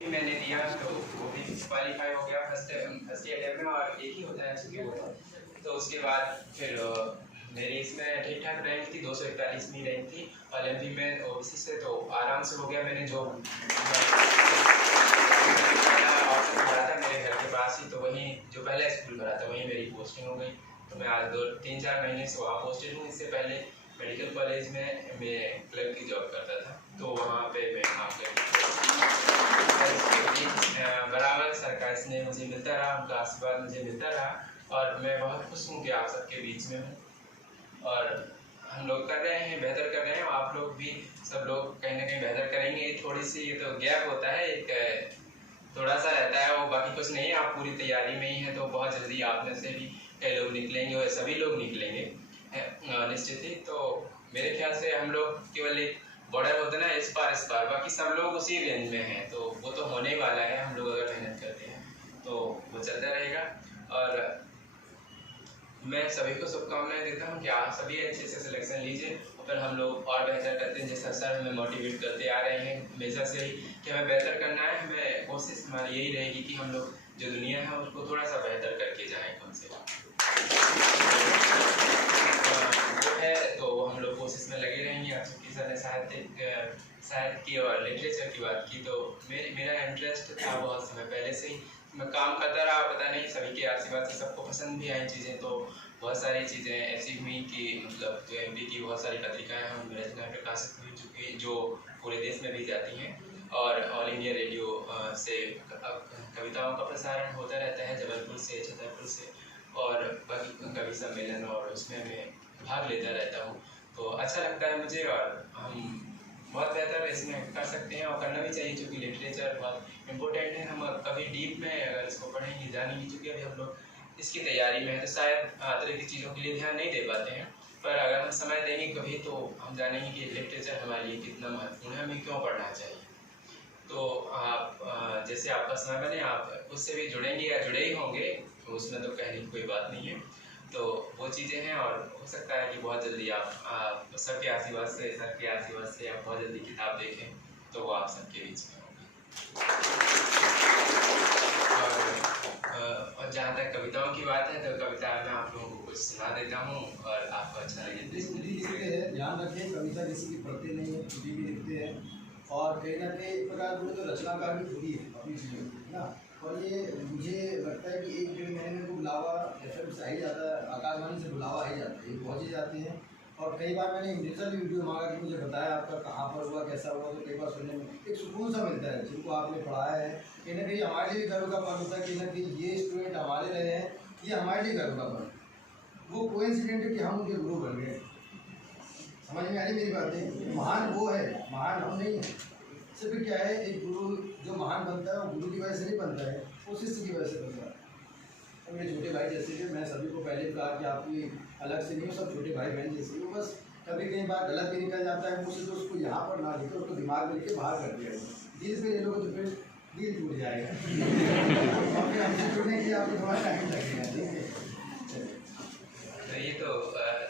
मैंने दिया तो वो भी क्वालिफाई हो गया फर्स्ट अटेम्प्ट में, और एक ही होता है चूँकि वो। तो उसके बाद फिर मेरी इसमें ठीक ठाक रैंक थी, 241वीं रैंक थी। और एमपी में ओबीसी से तो आराम से हो गया। मैंने जो ऑप्शन भरा था मेरे घर के पास ही, तो वहीं जो पहला स्कूल भरा था वहीं मेरी पोस्टिंग हो गई। तो मैं आज 2-3-4 महीने से वहाँ पोस्टेड हूँ। इससे पहले मेडिकल कॉलेज में मैं क्लर्क की जॉब करता था, तो वहाँ पे मैं काम करता बराबर सरकार से मुझे मिलता रहा, उनका आशीर्वाद मुझे मिलता रहा, और मैं बहुत खुश हूँ कि आप सबके बीच में हूँ। और हम लोग कर रहे हैं, बेहतर कर रहे हैं, और आप लोग भी सब लोग कहीं ना कहीं बेहतर करेंगे। थोड़ी सी ये तो गैप होता है, एक थोड़ा सा रहता है, वो बाकी कुछ नहीं है। आप पूरी तैयारी में ही हैं, तो बहुत जल्दी आप में से भी कई लोग निकलेंगे, और सभी लोग निकलेंगे निश्चित ही। तो मेरे ख्याल से हम लोग केवल एक बॉर्डर होता है ना, इस पार, बाकी सब लोग उसी रेंज में हैं, तो वो तो होने वाला है। हम लोग अगर मेहनत करते हैं तो वो चलता रहेगा। और मैं सभी को शुभकामनाएं देता हूँ कि आप सभी अच्छे से सिलेक्शन लीजिए, और फिर हम लोग और बेहतर करते हैं। जैसा सर हमें मोटिवेट करते आ रहे हैं हमेशा से ही कि हमें बेहतर करना है। हमें कोशिश हमारी यही रहेगी कि हम लोग जो दुनिया है उसको थोड़ा सा बेहतर करके जाएँ खुद से वो है, तो हम लोग कोशिश में लगे रहेंगे। आप सबके सर ने साहित्य की और लिटरेचर की बात की, तो मेरा इंटरेस्ट था बहुत समय पहले से ही। मैं काम करता रहा, पता नहीं सभी के आशीर्वाद से सबको पसंद भी आई चीज़ें। तो बहुत सारी चीज़ें ऐसी हुई कि मतलब जो एमपी की बहुत सारी पत्रिकाएँ हैं उनमें रचनाएँ प्रकाशित हो चुकी, जो पूरे देश में भी जाती हैं, और ऑल इंडिया रेडियो से कविताओं का प्रसारण होता रहता है, जबलपुर से, छतरपुर से, और बाकी कवि सम्मेलन, और उसमें मैं भाग लेता रहता हूँ। तो अच्छा लगता है मुझे, और हम बहुत बेहतर इसमें कर सकते हैं, और करना भी चाहिए, क्योंकि लिटरेचर बहुत इम्पोर्टेंट है। हम कभी डीप में अगर इसको पढ़ेंगे, जानेंगे, क्योंकि अभी हम लोग इसकी तैयारी में है, तो शायद तरह की चीज़ों के लिए ध्यान नहीं दे पाते हैं। पर अगर हम समय देंगे कभी, तो हम जानेंगे कि लिटरेचर हमारे लिए कितना महत्वपूर्ण है, हमें क्यों पढ़ना चाहिए। तो आप जैसे आपका समय बने, आप उससे भी जुड़ेंगे या जुड़े ही होंगे, तो उसमें तो कहने की कोई बात नहीं है। तो वो चीज़ें हैं, और हो सकता है कि बहुत जल्दी आप सबके आशीर्वाद से, सर के आशीर्वाद से आप बहुत जल्दी किताब देखें, तो वो आप सबके बीच में होगी। और जहाँ तक कविताओं की बात है, तो कविता में आप लोगों को कुछ सुना देता हूँ, और आपको अच्छा लगे। ध्यान रखें, कविता किसी की पढ़ते नहीं है, खुद भी लिखते हैं, और कहीं ना कहीं एक प्रकार बोले तो रचनाकार भी खुद ही है अपनी चीज़ों में ना। और ये मुझे लगता है कि 1-1.5 महीने को बुलावा FM से आ ही जाता है, आकाशवाणी से बुलावा आ ही जाता है, ये पहुँच ही जाते हैं। और कई बार मैंने इंडिविजुअल वीडियो मांगा कि मुझे बताया आपका कहाँ पर हुआ, कैसा हुआ, तो कई बार सुनने में एक सुकून सा मिलता है। जिनको आपने पढ़ाया है, कहीं ना कहीं हमारे लिए गर्व का पल होता है, कहीं ना कहीं ये स्टूडेंट हमारे रहे हैं, ये हमारे लिए गर्व का पल। वो कोइंसिडेंट है कि हम उनके गुरु बन गए। समझ में आ रही मेरी बातें? महान वो है, महान हम नहीं है। सिर्फ क्या है, एक गुरु जो महान बनता है वो गुरु की वजह से नहीं बनता है, वो शिष्य की वजह से बनता है। तो मेरे छोटे भाई जैसे कि मैं सभी को पहले कहा कि आप कोई अलग से नहीं हो, सब छोटे भाई बहन जैसे हो। बस कभी कई बार गलत भी निकल जाता है मुझसे, तो उसको यहाँ पर ना लिखो, उसको दिमाग में लिख के बाहर कर दिया। दिल से ले लोगे तो फिर दिल टूट जाएगा। और फिर हमसे जुड़ने के लिए आपको थोड़ा टाइम लगेगा, ठीक है। तो ये तो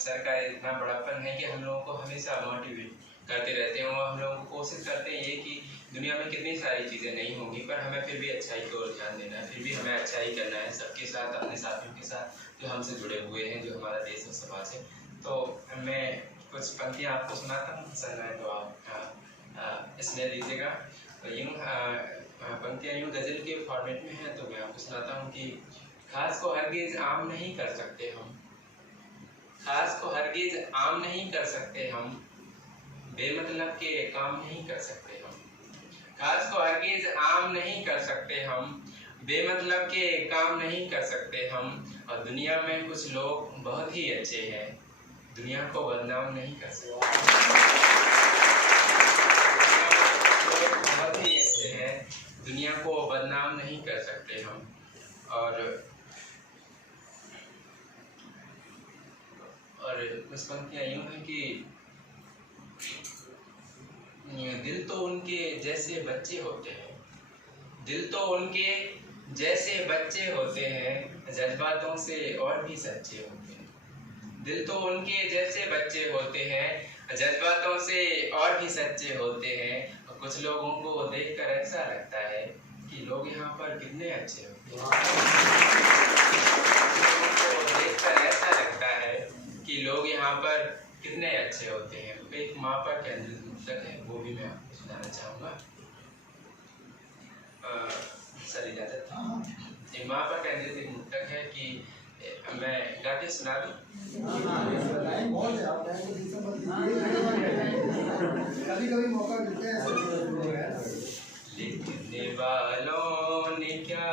सर का इतना बड़ापन है कि हम लोगों को हमेशा मोटिवेट करते रहते हैं, और हम लोगों को कोशिश करते हैं ये कि दुनिया में कितनी सारी चीज़ें नहीं होंगी, पर हमें फिर भी अच्छाई की ओर ध्यान देना है, फिर भी हमें अच्छाई करना है सबके साथ, अपने साथियों के साथ जो हमसे जुड़े हुए हैं, जो हमारा देश और समाज है। तो मैं कुछ पंक्तियाँ आपको सुनाता हूँ, पसंद आए तो आप इसमें लीजिएगा। तो यूँ पंक्तियाँ यूँ गज़ल के फॉर्मेट में हैं, तो मैं आपको सुनाता हूँ कि खास को हरगिज़ आम नहीं कर सकते हम, खास को हरगिज़ आम नहीं कर सकते हम, बेमतलब के काम नहीं कर सकते हम। खास को हरगिज़ आम नहीं कर सकते हम, बेमतलब के काम नहीं कर सकते हम। और दुनिया में कुछ लोग बहुत ही अच्छे हैं, दुनिया को बदनाम नहीं कर सकते। बहुत ही अच्छे हैं, दुनिया को बदनाम नहीं कर सकते हम। और कुछ पंक्तियाँ यूँ हैं कि दिल तो उनके जैसे बच्चे होते हैं, दिल तो उनके जैसे बच्चे होते हैं, जज्बातों से और भी सच्चे होते हैं। दिल तो उनके जैसे बच्चे होते हैं, जज्बातों से और भी सच्चे होते हैं। कुछ लोगों को देखकर ऐसा लगता है कि लोग यहाँ पर कितने अच्छे होते हैं। लोगों को देखकर ऐसा लगता है कि लोग यहाँ पर कितने अच्छे होते हैं। तो एक माँ पर केंद्रित मुक्तक है, वो भी मैं आपको सुनाना चाहूँगा। सर इजाज़त। एक माँ पर केंद्रित एक मुक्तक है कि मैं गा के सुना दूँ? कभी मौका मिलता है। लिखने वालों ने क्या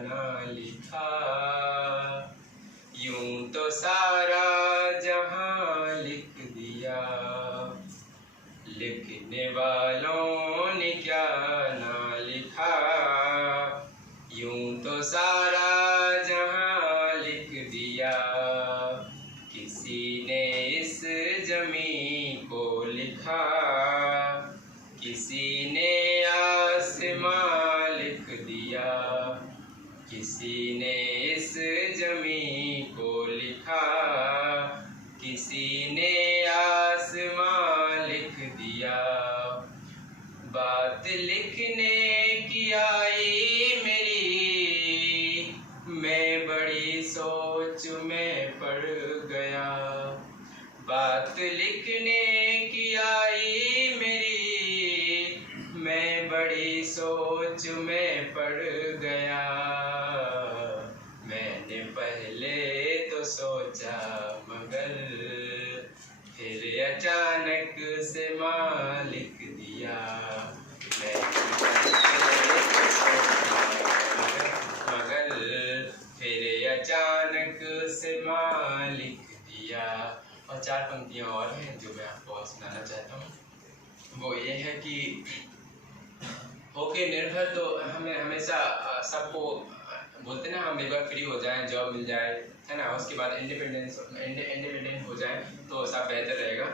ना लिखा, यूं तो सारा जहां लिख दिया। लिखने वालों ने क्या ना लिखा, यूं तो सारा जहां लिख दिया। किसी ने इस जमीन को लिखा, किसी ने आसमां लिख दिया। किसी ने इस जमीन को लिखा, किसी ने आसमां लिख दिया। बात लिखने की आई मेरी, मैं बड़ी सोच में पड़ गया। बात लिखने की आई मेरी, मैं बड़ी सोच में पड़ गया। मैंने पहले तो सोचा मगर फिर अचानक से माँ लिख दिया। मगर फिर अचानक से माँ लिख दिया। और 4 पंक्तियाँ और हैं जो मैं आपको सुनाना चाहता हूँ। वो ये है कि होके निर्भर तो हमें हमेशा सबको बोलते ना, हम एक बार फ्री हो जाएं, जॉब मिल जाए, है ना, उसके बाद इंडिपेंडेंट हो जाएं तो सब बेहतर रहेगा।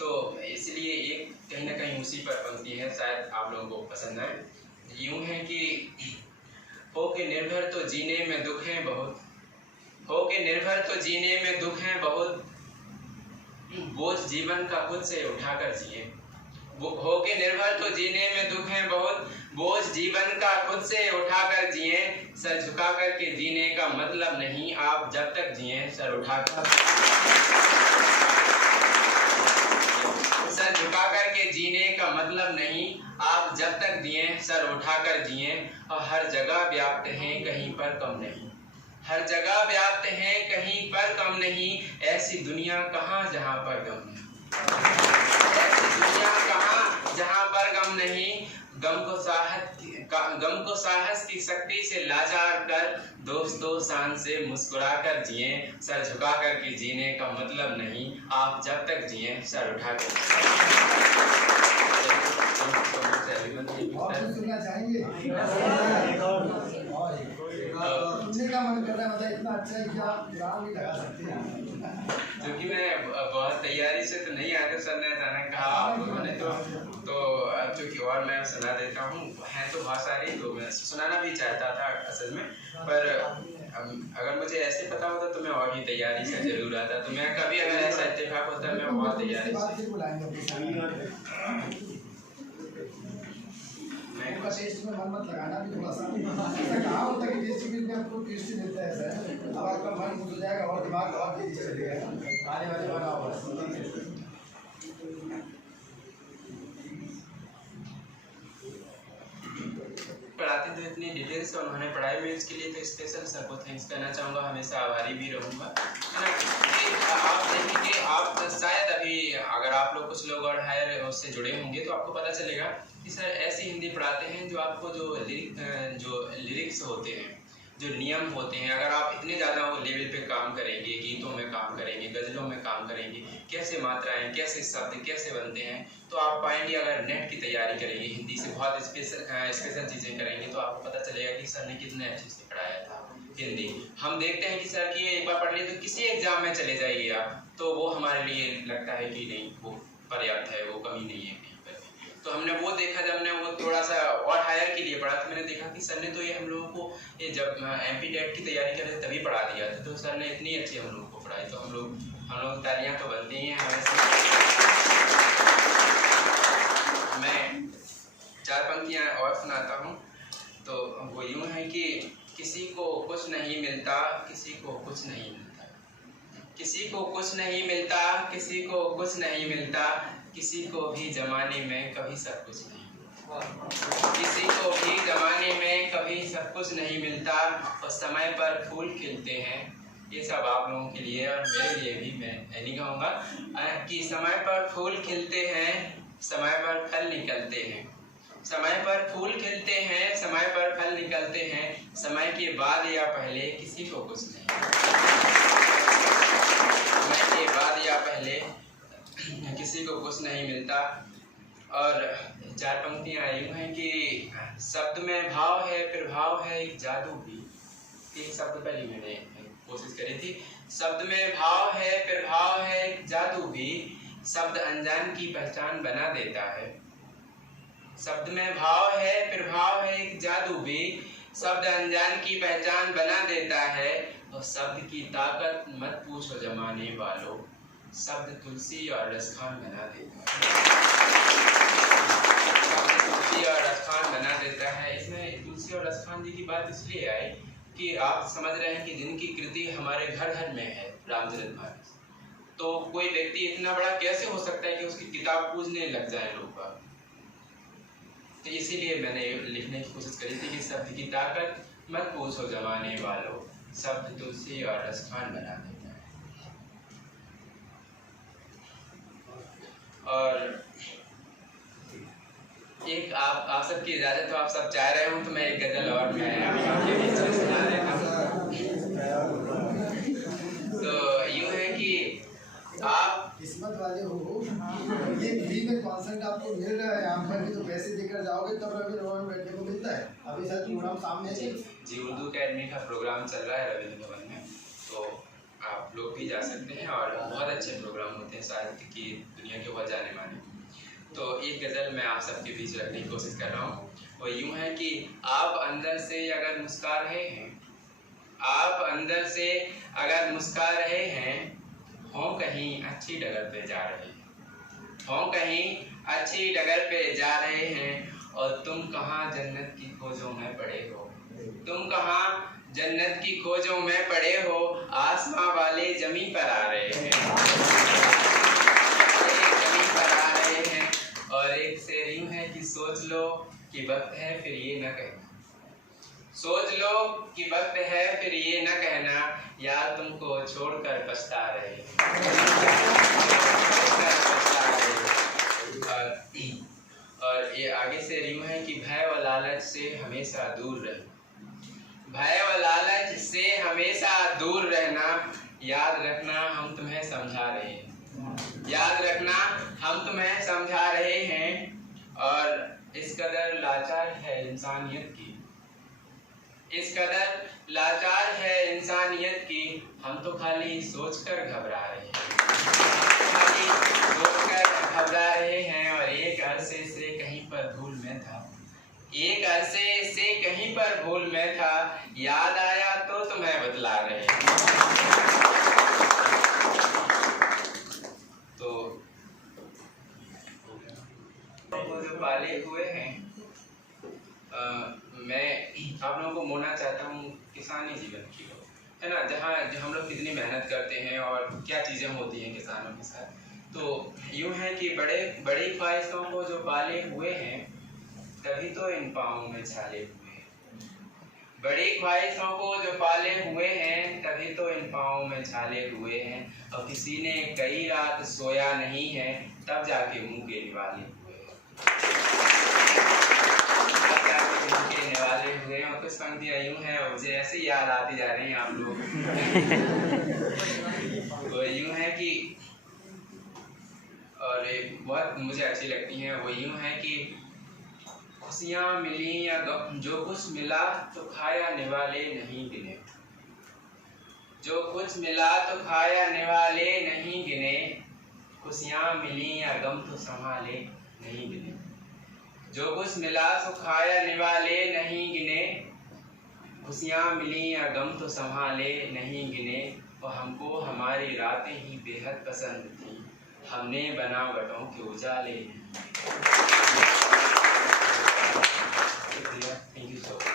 तो इसलिए एक कहीं ना कहीं उसी पर पंक्ति है, शायद आप लोगों को पसंद आए। यूँ है कि होके निर्भर तो जीने में दुख है बहुत, होके निर्भर तो जीने में दुख है बहुत, बोझ जीवन का खुद से उठाकर जिए। होके निर्भर तो जीने में दुख है बहुत, बोझ जीवन का खुद से उठाकर जिए। सर झुकाकर के जीने का मतलब नहीं, आप जब तक जिए सर उठाकर। सर झुकाकर के जीने का मतलब नहीं, आप जब तक जिए सर उठाकर जिए। और हर जगह व्याप्त हैं कहीं पर कम नहीं, हर जगह व्याप्त हैं कहीं पर कम नहीं। ऐसी दुनिया कहाँ जहाँ पर गम नहीं, ऐसी दुनिया कहाँ जहाँ पर गम नहीं। गम को साहस की शक्ति से लाचार कर, दोस्तों शान से मुस्कुरा कर जिए। सर झुका कर के जीने का मतलब नहीं, आप जब तक जिए सर उठा कर। सुनना चाहेंगे? सुनने का मन कर रहा है, मतलब इतना अच्छा है कि आप विराम नहीं लगा सकते हैं। क्योंकि मैं बहुत तैयारी से तो नहीं आया था, सर ने अचानक कहा आप लोगों ने तो चूँकि और मैं सुना देता हूँ। हैं तो बहुत सारी, तो मैं सुनाना भी चाहता था असल में, पर अगर मुझे ऐसे पता होता तो मैं और भी तैयारी से जरूर आता। तो मैं कभी अगर ऐसा इत्तेफाक होता मैं बहुत तैयारी से आपका टेस्ट में मन मत लगाना भी थोड़ा सा। ऐसा कहा होता है कि टेस्ट में आपको टेस्ट मिलता है सर, अब आपका मन खुल जाएगा और दिमाग और तेजी से चलेगा। आने वाले वाला होगा पढ़ाते तो इतनी डिटेल से उन्होंने पढ़ाई में, इसके लिए तो स्पेशल सर को थैंक्स करना चाहूँगा, हमेशा आभारी भी रहूँगा। आप देखेंगे, आप शायद अभी अगर आप लोग कुछ लोग और हायर उससे जुड़े होंगे तो आपको पता चलेगा कि सर ऐसी हिंदी पढ़ाते हैं जो आपको जो लिरिक्स होते हैं, जो नियम होते हैं, अगर आप इतने ज़्यादा वो लेवल पे काम करेंगे, गीतों में काम करेंगे, गज़लों में काम करेंगे, कैसे मात्राएं, कैसे शब्द कैसे बनते हैं, तो आप पाएंगे। अगर नेट की तैयारी करेंगे, हिंदी से बहुत स्पेशल चीज़ें करेंगे तो आपको पता चलेगा कि सर ने कितने अच्छे से पढ़ाया था हिंदी। हम देखते हैं कि सर की एक बार पढ़ लिए तो किसी एग्जाम में चले जाइए आप, तो वो हमारे लिए लगता है कि नहीं वो पर्याप्त है, वो कमी नहीं है कहीं पर। तो हमने वो देखा, जब हमने वो थोड़ा सा और हायर के लिए पढ़ा तो मैंने देखा कि सर ने तो ये हम लोगों को ये जब MP टेट की तैयारी कर रहे थे तभी पढ़ा दिया था। तो सर ने इतनी अच्छी हम लोगों को पढ़ाई, तो हम लोग तालियां तो बनती ही हैं हमें। मैं 4 पंक्तियाँ और सुनाता हूँ। तो वो यूँ है कि किसी को कुछ नहीं मिलता, किसी को कुछ नहीं मिलता, किसी को कुछ नहीं मिलता, किसी को कुछ नहीं मिलता, किसी को भी ज़माने में कभी सब कुछ नहीं मिलता, किसी को भी ज़माने में कभी सब कुछ नहीं मिलता। और समय पर फूल खिलते हैं, ये सब आप लोगों के लिए और मेरे लिए भी, मैं नहीं कहूँगा कि समय पर फूल खिलते हैं, समय पर फल निकलते हैं, समय पर फूल खिलते हैं, समय पर फल निकलते हैं, समय के बाद या पहले किसी को कुछ नहीं, समय के बाद या पहले किसी को कुछ नहीं मिलता। और 4 पंक्तियाँ यूँ हैं कि शब्द में भाव है, प्रभाव है, एक जादू भी। एक शब्द पहले मैंने कोशिश करी थी। शब्द में भाव है, प्रभाव है, एक जादू भी, शब्द अनजान की पहचान बना देता है। शब्द में भाव है, प्रभाव है, एक जादू भी, शब्द अनजान की पहचान बना देता है। और शब्द की ताकत मत पूछो जमाने वालों, शब्द तुलसी और रसखान बना देता है, शब्द तुलसी और रसखान बना देता है। इसमें तुलसी और रसखान जी की बात इसलिए आई कि आप समझ रहे हैं कि जिनकी कृति हमारे घर घर में है, रामचरितमानस, तो कोई व्यक्ति इतना बड़ा कैसे हो सकता है कि उसकी किताब पूजने लग जाए लोग। तो इसीलिए मैंने लिखने की कोशिश करी थी कि शब्द की ताकत मत पूछो जमाने वालों, शब्द तुलसी और रसखान बना देता है। और एक आप सबकी इजाजत हो, आप सब चाह रहे हो तो मैं एक गजल और मैं आपके बीच में सुना देता हूँ। तो यूँ है कि आप किस्मत वाले हो, ये फ्री में कॉन्सर्ट आपको मिल रहा है, यहाँ पर भी तो पैसे देकर जाओगे तब रविंद्र भवन में बैठने को मिलता है। अभी सर प्रोग्राम सामने है जी, उर्दू अकेडमी का प्रोग्राम चल रहा है रविंद्र भवन में, तो आप लोग भी जा सकते हैं और बहुत अच्छे प्रोग्राम होते हैं, साहित्य की दुनिया के बहुत जाने माने। तो एक गज़ल मैं आप सबके बीच रखने की कोशिश कर रहा हूँ। वो यूँ है कि आप अंदर से अगर मुस्कुरा रहे हैं, आप अंदर से अगर मुस्कुरा रहे हैं, हों कहीं अच्छी डगर पे जा रहे हैं, हों कहीं अच्छी डगर पे जा रहे हैं। और तुम कहाँ जन्नत की खोजों में पड़े हो, तुम कहाँ जन्नत की खोजों में पड़े हो, आसमां वाले जमी पर आ रहे हैं, जमी पर आ रहे हैं। और एक शेर यूं है कि सोच लो कि वक्त है फिर ये न कहना, सोच लो कि वक्त है फिर ये न कहना, यार तुमको छोड़कर पछता रहे हैं। और ये आगे से यूं है कि भय व लालच से हमेशा दूर रहना, भय व लालच से हमेशा दूर रहना, याद रखना हम तुम्हें समझा रहे हैं, याद रखना हम तुम्हें समझा रहे हैं। और इस कदर लाचार है इंसानियत की, इस कदर लाचार है इंसानियत की, हम तो खाली सोचकर घबरा रहे हैं, खाली सोचकर घबरा रहे हैं। और एक अरसे से कहीं पर भूल में था, एक अरसे से कहीं पर भूल में था, याद आया तो तुम्हें बतला रहे हैं। तो जो पाले हुए हैं, मैं आप लोगों को मोड़ना चाहता हूँ किसानी जीवन की ओर, है ना, जहाँ हम लोग कितनी मेहनत करते हैं और क्या चीज़ें होती हैं किसानों के साथ। तो यूँ है कि बड़ी ख्वाहिशों को जो पाले हुए हैं, तभी तो इन पाँवों में छाले हुए हैं, बड़ी ख्वाहिशों को जो पाले हुए हैं, तभी तो इन पाँवों में छाले हुए हैं। और किसी ने कई रात सोया नहीं है, तब जाके मुँह के निवाले हुए हैं, तब जाके मुँह के निवाले हुए हैं। और कुछ पंक्तियाँ यूँ हैं, मुझे ऐसे ही याद आती जा रही हैं आप लोग। तो यूँ है कि, और बहुत मुझे अच्छी लगती हैं, वो यूँ है कि खुशियाँ मिली या जो कुछ मिला तो खाया निवाले नहीं गिने, जो कुछ मिला तो खाया निवाले नहीं गिने, खुशियाँ मिली या गम तो संभाले नहीं गिने, जो कुछ मिला तो खाया निवाले नहीं गिने, खुशियाँ मिली या गम तो संभाले नहीं गिने। और हमको हमारी रातें ही बेहद पसंद थी, हमने बनावटों के उजाले शुक्रिया, थैंक यू सो मच।